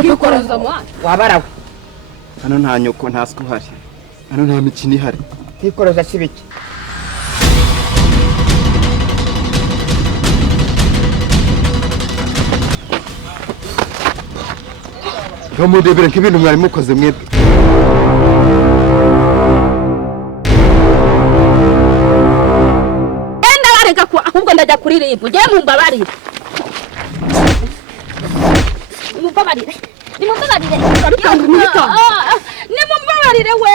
kwikoroza mwana wabarawe hano nta nyoko nta siko hari hano nta mikino ihari kwikoroza sibiki mudebere nk'ibintu mwari mukoze mwebwe enda bareka ko ahubwo ndajya kuririmba ugiye mumbabarire nimumbabarire we